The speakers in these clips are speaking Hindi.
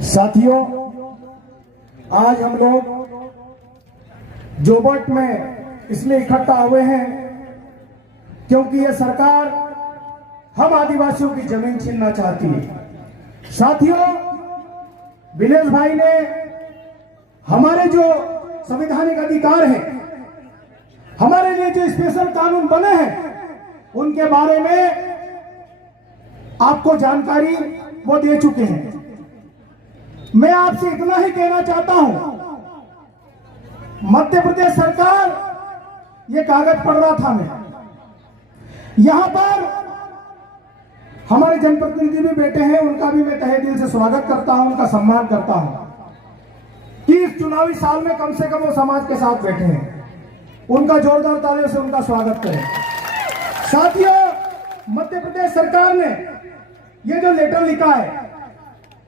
साथियों, आज हम लोग जोबट में इसलिए इकट्ठा हुए हैं क्योंकि ये सरकार हम आदिवासियों की जमीन छीनना चाहती है। साथियों, विलेश भाई ने हमारे जो संवैधानिक अधिकार हैं, हमारे लिए जो स्पेशल कानून बने हैं, उनके बारे में आपको जानकारी वो दे चुके हैं। मैं आपसे इतना ही कहना चाहता हूं, मध्य प्रदेश सरकार, ये कागज पढ़ रहा था मैं, यहां पर हमारे जनप्रतिनिधि भी बैठे हैं, उनका भी मैं तहे दिल से स्वागत करता हूं, उनका सम्मान करता हूं कि इस चुनावी साल में कम से कम वो समाज के साथ बैठे हैं। उनका जोरदार तालियों से उनका स्वागत करें। साथियों, मध्य प्रदेश सरकार ने ये जो लेटर लिखा है,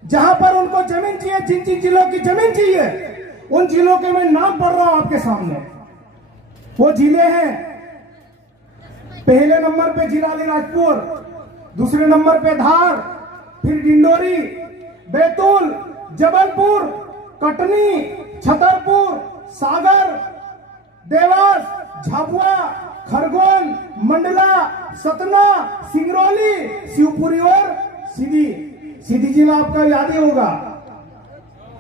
जहां पर उनको जमीन चाहिए, जिन जिन जिलों की जमीन चाहिए, उन जिलों के मैं नाम पढ़ रहा हूं आपके सामने। वो जिले हैं, पहले नंबर पे जिला अलीराजपुर, दूसरे नंबर पे धार, फिर डिंडोरी, बैतूल, जबलपुर, कटनी, छतरपुर, सागर, देवास, झाबुआ, खरगोन, मंडला, सतना, सिंगरौली, शिवपुरी और सीधी जिला आपका याद ही होगा,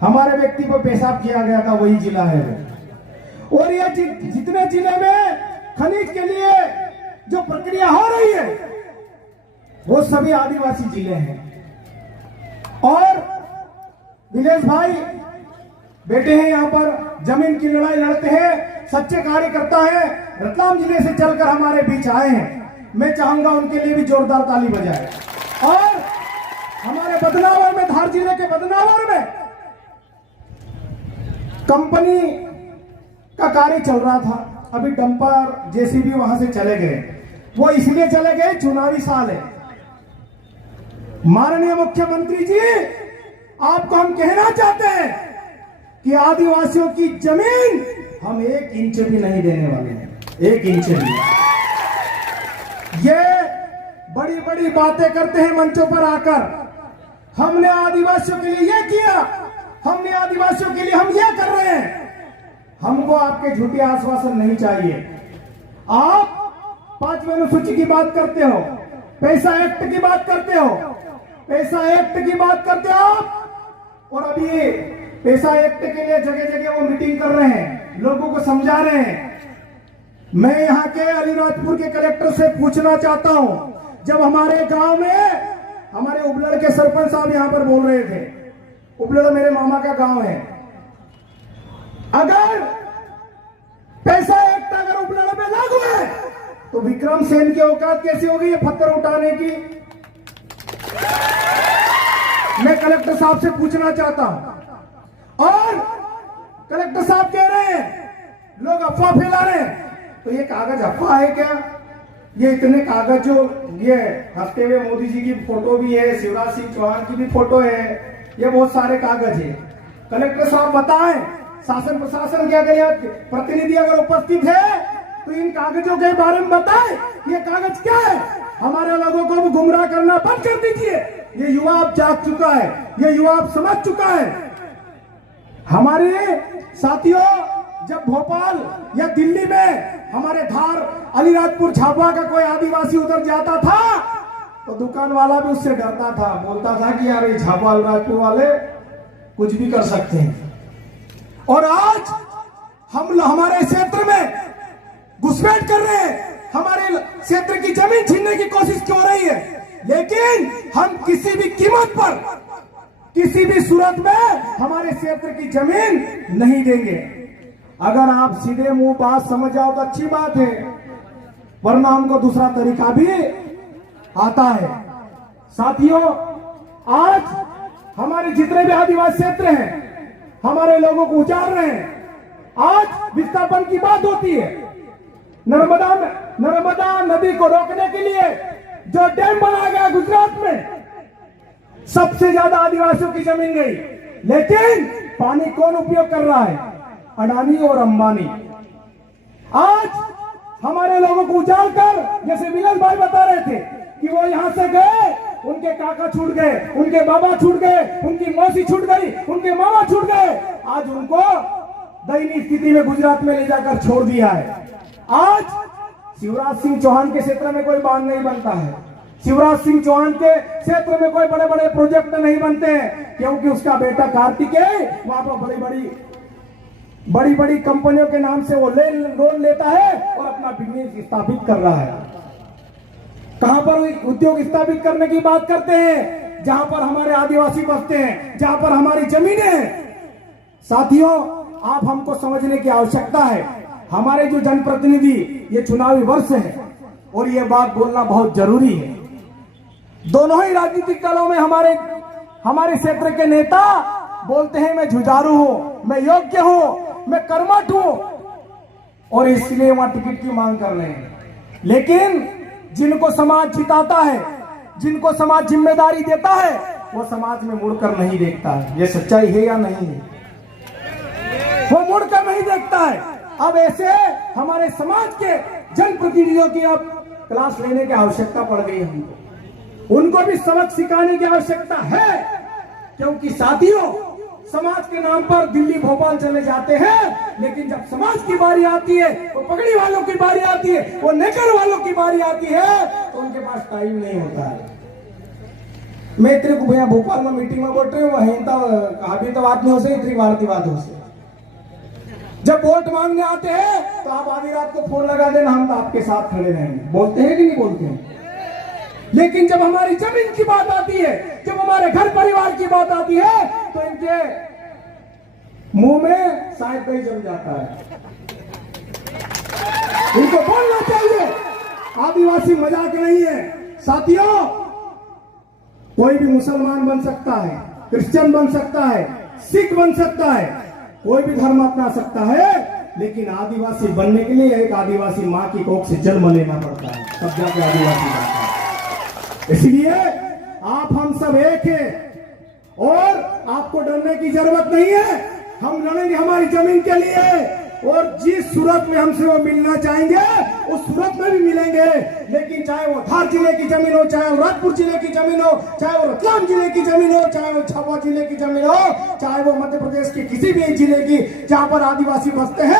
हमारे व्यक्ति को पेशाब किया गया था, वही जिला है वो। और ये जितने जिले में खनिज के लिए जो प्रक्रिया हो रही है, वो सभी आदिवासी जिले हैं। और विलेश भाई बेटे हैं, यहां पर जमीन की लड़ाई लड़ते हैं, सच्चे कार्यकर्ता है, रतलाम जिले से चलकर हमारे बीच आए हैं। मैं चाहूंगा उनके लिए भी जोरदार ताली बजाए। और हमारे बदनावर में, धार जिले के बदनावर में कंपनी का कार्य चल रहा था, अभी डंपर जेसीबी वहां से चले गए। वो इसलिए चले गए, चुनावी साल है। माननीय मुख्यमंत्री जी, आपको हम कहना चाहते हैं कि आदिवासियों की जमीन हम 1 इंच भी नहीं देने वाले हैं, 1 इंच भी। ये बड़ी बड़ी बातें करते हैं मंचों पर आकर, हमने आदिवासियों के लिए ये किया, हमने आदिवासियों के लिए हम ये कर रहे हैं। हमको आपके झूठे आश्वासन नहीं चाहिए। आप 5वीं अनुसूची की बात करते हो, पैसा एक्ट की बात करते हो, पैसा एक्ट की बात करते हो आप, और अभी पैसा एक्ट के लिए जगह जगह वो मीटिंग कर रहे हैं, लोगों को समझा रहे हैं। मैं यहाँ के अलीराजपुर के कलेक्टर से पूछना चाहता हूं, जब हमारे गांव में हमारे उबलड़ के सरपंच साहब यहां पर बोल रहे थे, उबलड़ मेरे मामा का गांव है, अगर पैसा एक्ट अगर उबलड़ में लागू है तो विक्रम सेन की औकात कैसी होगी ये पत्थर उठाने की? मैं कलेक्टर साहब से पूछना चाहता हूं। और कलेक्टर साहब कह रहे हैं लोग अफवाह फैला रहे हैं, तो ये कागज अफवाह है क्या? ये इतने कागज, जो ये हफ्ते में मोदी जी की फोटो भी है, शिवराज सिंह चौहान की भी फोटो है, ये बहुत सारे कागज है। कलेक्टर साहब बताएं, शासन प्रशासन के अगर प्रतिनिधि अगर उपस्थित है तो इन कागजों के बारे में बताएं, ये कागज क्या है? हमारे लोगों को गुमराह करना बंद कर दीजिए। ये युवा अब जाग चुका है, ये युवा अब समझ चुका है। हमारे साथियों, जब भोपाल या दिल्ली में हमारे धार, अलीराजपुर, झाबुआ का कोई आदिवासी उधर जाता था तो दुकान वाला भी उससे डरता था, बोलता था कि यार ये झाबुआ अलीराजपुर वाले कुछ भी कर सकते हैं। और आज हम हमारे क्षेत्र में घुसपैठ कर रहे हैं, हमारे क्षेत्र की जमीन छीनने की कोशिश क्यों हो रही है, लेकिन हम किसी भी कीमत पर, किसी भी सूरत में हमारे क्षेत्र की जमीन नहीं देंगे। अगर आप सीधे मुंह बात समझ जाओ तो अच्छी बात है, वरना हमको दूसरा तरीका भी आता है। साथियों, आज हमारे जितने भी आदिवासी क्षेत्र हैं, हमारे लोगों को उजाड़ रहे हैं। आज विस्थापन की बात होती है, नर्मदा नदी को रोकने के लिए जो डैम बनाया गया गुजरात में, सबसे ज्यादा आदिवासियों की जमीन गई, लेकिन पानी कौन उपयोग कर रहा है? अडानी और अंबानी। आज हमारे लोगों को उजाड़ कर, जैसे विलेश भाई बता रहे थे कि वो यहां से गए उनके काका छूट गए, उनके बाबा छूट गए, उनकी मौसी छूट गई, उनके मामा छूट गए। आज उनको दयनीय स्थिति में गुजरात में ले जाकर छोड़ दिया है। आज शिवराज सिंह चौहान के क्षेत्र में कोई बांध नहीं बनता है, शिवराज सिंह चौहान के क्षेत्र में कोई बड़े बड़े प्रोजेक्ट नहीं बनते हैं, क्योंकि उसका बेटा कार्तिकेय वहां पर बड़ी बड़ी कंपनियों के नाम से वो लोन लेता है और अपना बिजनेस स्थापित कर रहा है। कहां पर उद्योग स्थापित करने की बात करते हैं? जहां पर हमारे आदिवासी बसते हैं, जहां पर हमारी जमीनें हैं। साथियों, आप हमको समझने की आवश्यकता है। हमारे जो जनप्रतिनिधि, ये चुनावी वर्ष है और ये बात बोलना बहुत जरूरी है। दोनों ही राजनीतिक दलों में हमारे क्षेत्र के नेता बोलते हैं मैं जुझारू हूं, मैं योग्य हूं, मैं कर्मठ हूं, और इसलिए वहां टिकट की मांग कर रहे हैं। लेकिन जिनको समाज जिताता है, जिनको समाज जिम्मेदारी देता है, वो समाज में मुड़कर नहीं देखता है। ये सच्चाई है या नहीं है? वो मुड़कर नहीं देखता है। अब ऐसे हमारे समाज के जनप्रतिनिधियों की अब क्लास लेने की आवश्यकता पड़ गई हमको, उनको भी सबक सिखाने की आवश्यकता है। क्योंकि साथियों, समाज के नाम पर दिल्ली भोपाल चले जाते हैं, लेकिन जब समाज की बारी आती है, वो पगड़ी वालों की बारी आती है, वो नेकर वालों की बारी आती है, तो उनके पास टाइम नहीं होता है। मैं तेरे को भैया भोपाल में मीटिंग में बोल रहे हूँ, अभी तो बात नहीं हो सकी, इतनी भारतीय बात हो सके। जब वोट मांगने आते हैं तो आप आधी रात को फोन लगा देना, हम तो आपके साथ खड़े रहेंगे। बोलते हैं कि नहीं बोलते हैं? लेकिन जब हमारी जमीन की बात आती है, जब हमारे घर परिवार की बात आती है, तो इनके मुंह में शायद नहीं जम जाता है। इनको बोलना चाहिए, आदिवासी मजाक नहीं है। साथियों, कोई भी मुसलमान बन सकता है, क्रिश्चियन बन सकता है, सिख बन सकता है, कोई भी धर्म अपना सकता है, लेकिन आदिवासी बनने के लिए एक आदिवासी मां की कोख से जन्म लेना पड़ता है, तब जाके आदिवासी बनता है। इसलिए आप हम सब एक हैं और आपको डरने की जरूरत नहीं है। हम लड़ेंगे हमारी जमीन के लिए, और जिस सूरत में हमसे वो मिलना चाहेंगे उस सूरत में भी मिलेंगे। लेकिन चाहे वो धार जिले की जमीन हो, चाहे वो राजपुर जिले की जमीन हो, चाहे वो रतलाम जिले की जमीन हो, चाहे वो झाबुआ जिले की जमीन हो, चाहे वो मध्य प्रदेश के किसी भी जिले की जहां पर आदिवासी बसते हैं।